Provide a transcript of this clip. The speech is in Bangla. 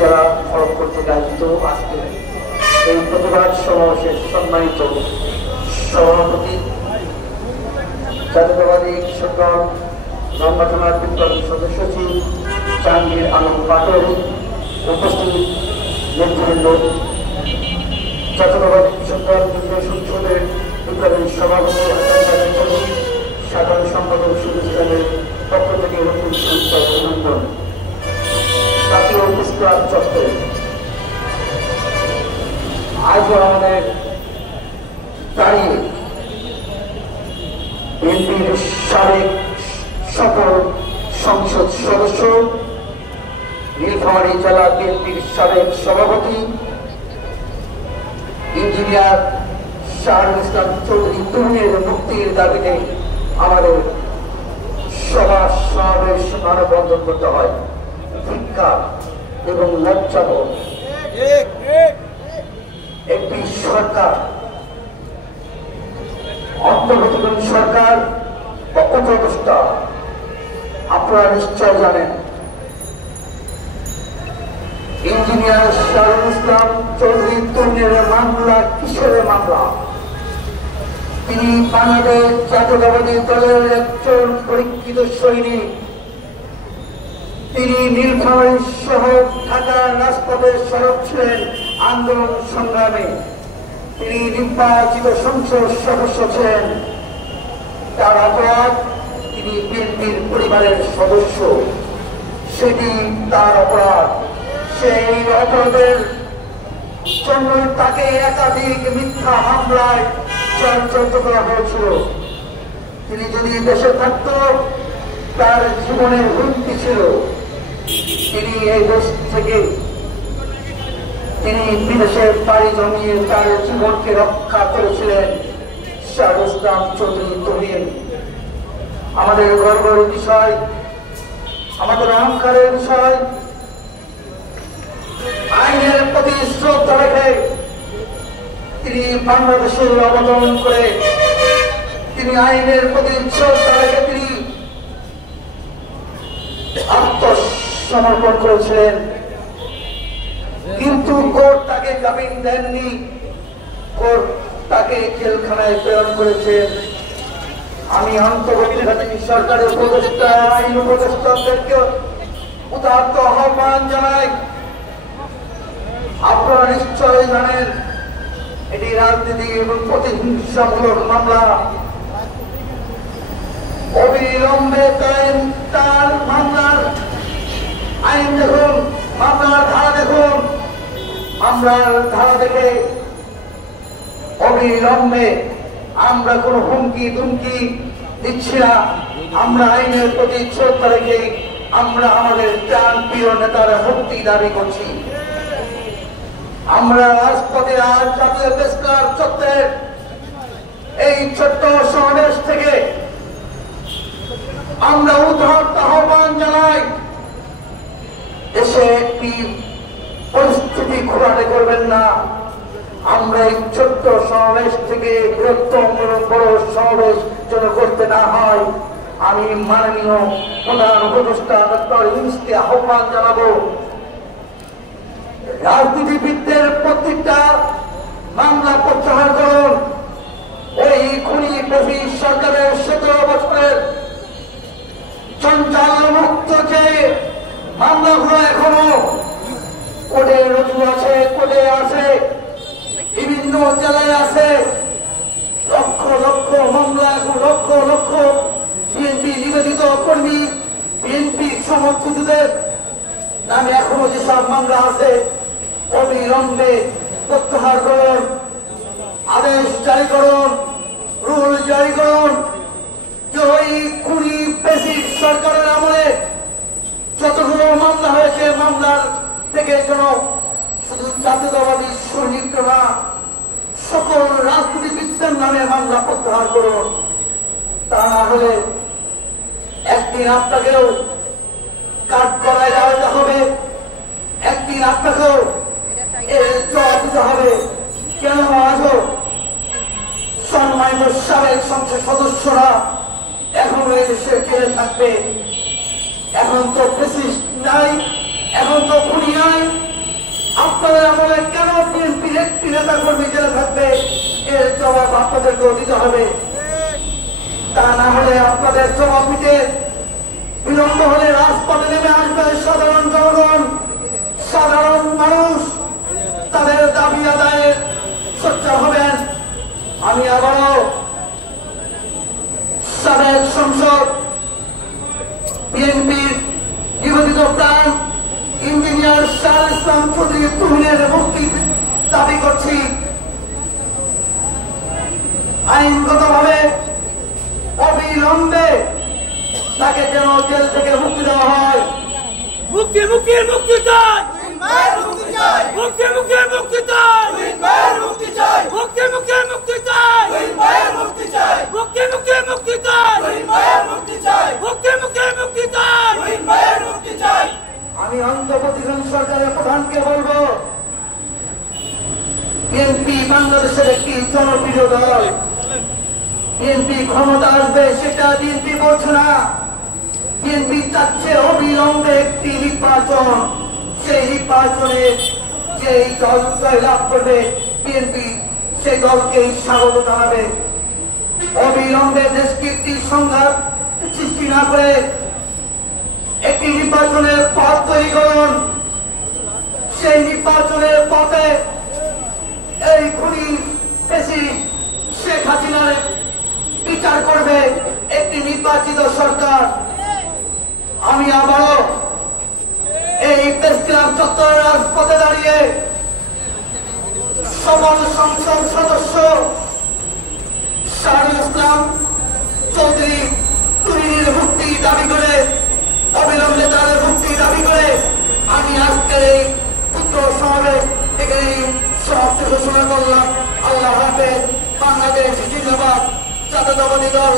যারা ফরম করতে দায়িত্ব আজকে এই প্রতিবাদ সমাবেশের সম্মানিত সভাপতি জাতীয়তাবাদী কৃষক দল রমনা থানার বিপ্লবী সদস্য সচিব জাহাঙ্গীর আলম পাটোয়ারি, উপস্থিত নেতৃবৃন্দ, জাতীয়তাবাদী কৃষক দল কেন্দ্রীয় সংসদের বিপ্লবী সভাপতি সাধারণ সম্পাদক সুনীল ইসলামের পক্ষ থেকে অভিনন্দন। জাতীয় পুরস্কার চত্বরে আজও আমাদের দাঁড়িয়ে বিএনপির সাবেক সকল সংসদ সদস্য, নীলফামারী জেলা বিএনপির সাবেক সভাপতি ইঞ্জিনিয়ার শাহরুল ইসলাম চৌধুরী তরুণের মুক্তির দাবিতে আমাদের সভা সমাবেশ মানববন্ধন করতে হয়। ধিক্কার এবং লজ্জাবোধ। একটি সরকার, অন্তর্বর্তীকালীন সরকার বা উপদেষ্টা, আপনারা নিশ্চয় জানেন ইঞ্জিনিয়ার শাহরুল ইসলাম চৌধুরী তরুণের মামলা কিসের মামলা? তিনি বাংলাদেশ জাতীয়তাবাদী দলের একজন পরীক্ষিত সৈনিক। তিনি নীলফামারী সহ ঢাকার রাজপথে সরব ছিলেন আন্দোলন সংগ্রামে। তিনি নির্বাচিত সংসদ সদস্য ছিলেন। তার অপরাধ, তিনি বিএনপির পরিবারের সদস্য, সেটি তার অপরাধ। সেই অপরাধের জন্য তাকে একাধিক মিথ্যা মামলায় জড়িত করা হয়েছিল। তিনি যদি দেশে থাকত, তার জীবনের হুমকি ছিল। তিনি এই দেশ থেকে তিনি বিদেশে পাড়ি জমিয়ে তার জীবনকে রক্ষা করেছিলেন শাহরুল ইসলাম চৌধুরী তরুণ। আমাদের গর্বের বিষয়, আমাদের অহংকারের বিষয়, আইনের প্রতি শ্রদ্ধা রেখে তিনি বাংলাদেশে অবতরণ করে, তিনি আইনের প্রতি শ্রদ্ধা রেখে তিনি আত্মসমর্পণ করেছিলেন। কিন্তু কোর্ট তাকে জামিন দেননি, কোর্ট তাকে জেলখানায় প্রেরণ করেছেন। আমি অন্তর্বর্তীকালীন সরকারের উপদেষ্টা, আইন উপদেষ্টাদেরকে উদাত্ত আহ্বান জানাই, আপনারা নিশ্চয় জানেন এটি রাজনীতি এবং প্রতিহিংসামূলক মামলা। অবিলম্বে তার মামলার আইন দেখুন, মামলার ধারা দেখুন। মামলার ধারা দেখে অবিলম্বে, আমরা কোন হুমকি ধুমকি দিচ্ছি না, আমরা আইনের প্রতি শ্রদ্ধা রেখে আমরা আমাদের প্রাণ প্রিয় নেতার মুক্তি দাবি করছি। আমরা রাজপথে আর জাতীয় প্রেসক্লাব চত্বরের এই ছোট্ট সমাবেশ থেকে আমরা উদাত্ত আহ্বান জানাই, দেশে একটি পরিস্থিতি ঘোরাতে করবেন না। আমরা এই ছোট্ট সমাবেশ থেকে বৃহত্তম বড় সমাবেশ যেন করতে না হয়, আমি মাননীয় প্রধান উপদেষ্টা ডক্টর ইউনূসকে আহ্বান জানাবো, রাজনীতিবিদদের প্রত্যেকটা মামলা প্রত্যাহার করুন। ওই খুনি ব্রিটিশ সরকারের 17 বছরের জঞ্জাল মুক্ত যে মামলাগুলো এখনো কোর্টে রুজু আছে, কোর্টে আছে, বিভিন্ন জেলায় আছে, লক্ষ লক্ষ মামলা, লক্ষ লক্ষ বিএনপি নিবেদিত কর্মী, বিএনপি সমর্থিতদের নামে এখনো যেসব মামলা আছে অবিলম্বে প্রত্যাহার করুন, আদেশ জারি করুন, রুল জারি করুন। যে ওই খুনি ব্রিটিশ সরকারের আমলে যতগুলো মামলা হয়েছে, মামলার থেকে যেন শুধু জাতীয়তাবাদী সৈনিকরা, সকল রাজনীতিবিদদের নামে মামলা প্রত্যাহার করুন। তা না হলে একদিন আপনাকেও কাঠ করায় দাঁড়াতে হবে, একদিন আপনাকেও এর জবাব দিতে হবে। কেন আজও সম্মানিত সাবেক সংসদ সদস্যরা এখন ওই দেশে জেলে থাকবে। এখন তো ফ্যাসিস্ট নাই, এখন তো খুনি নাই। আপনাদের আমলে কেন বিএনপির একটি নেতা কর্মী জেলে থাকবে? এর জবাব আপনাদেরকেও দিতে হবে। তা না হলে আপনাদের জবাব দিতে বিলম্ব হলে রাজপথে নেমে আসবে সাধারণ জনগণ, সাধারণ মানুষ। তাদের দাবি আদায়ে সোচ্চার হবেন। আমি আবারও সাবেক সংসদ বিএনপির নিবেদিত প্রাণ ইঞ্জিনিয়ার শাহ ইসলাম চৌধুরী তুহিনের মুক্তি দাবি করছি। আইনগতভাবে অবিলম্বে তাকে যেন জেল থেকে মুক্তি দেওয়া হয়। মুক্তি মুক্তি মুক্তি চাই, মুক্তি চাই, মুক্তি মুক্তি মুক্তি চাই, মুক্তি চাই, মুক্তি মুক্তি মুক্তি চাই, মুক্তি চাই, মুক্তি মুক্তি মুক্তি চাই, মুক্তি চাই, মুক্তি মুক্তি মুক্তি চাই, মুক্তি চাই। আমি অন্তর্বর্তীকালীন সরকারের প্রধানকে বলবো, বিএনপি বাংলাদেশের একটি জনপ্রিয় দল। বিএনপি ক্ষমতা আসবে সেটা বিএনপি বলছে না। বিএনপি চাচ্ছে অবিলম্বে একটি নির্বাচন। সেই নির্বাচনে যেই দল জয়লাভ করবে বিএনপি সেই দলকেই স্বাগত জানাবে। অবিলম্বে দেশকে একটি সংঘাত সৃষ্টি না করে একটি নির্বাচনের পথ তৈরি করুন। সেই নির্বাচনের পথে এই খুনি ফ্যাসিস্ট শেখ হাসিনার বিচার করবে একটি নির্বাচিত সরকার। আমি আবারও এই প্রেস ক্লাব চত্বরের রাজপথে দাঁড়িয়ে সকল সংসদ সদস্য শাহ ইসলাম চৌধুরী তুহিনের মুক্তি দাবি করে, অবিলম্বে তাদের মুক্তি দাবি করে আমি আজকের এই পুত্র সমাবেশ এখানে সমাপ্তি ঘোষণা করলাম। আল্লাহ হাফেজ। বাংলাদেশ জিন্দাবাদ। জাতীয়তাবাদী দল।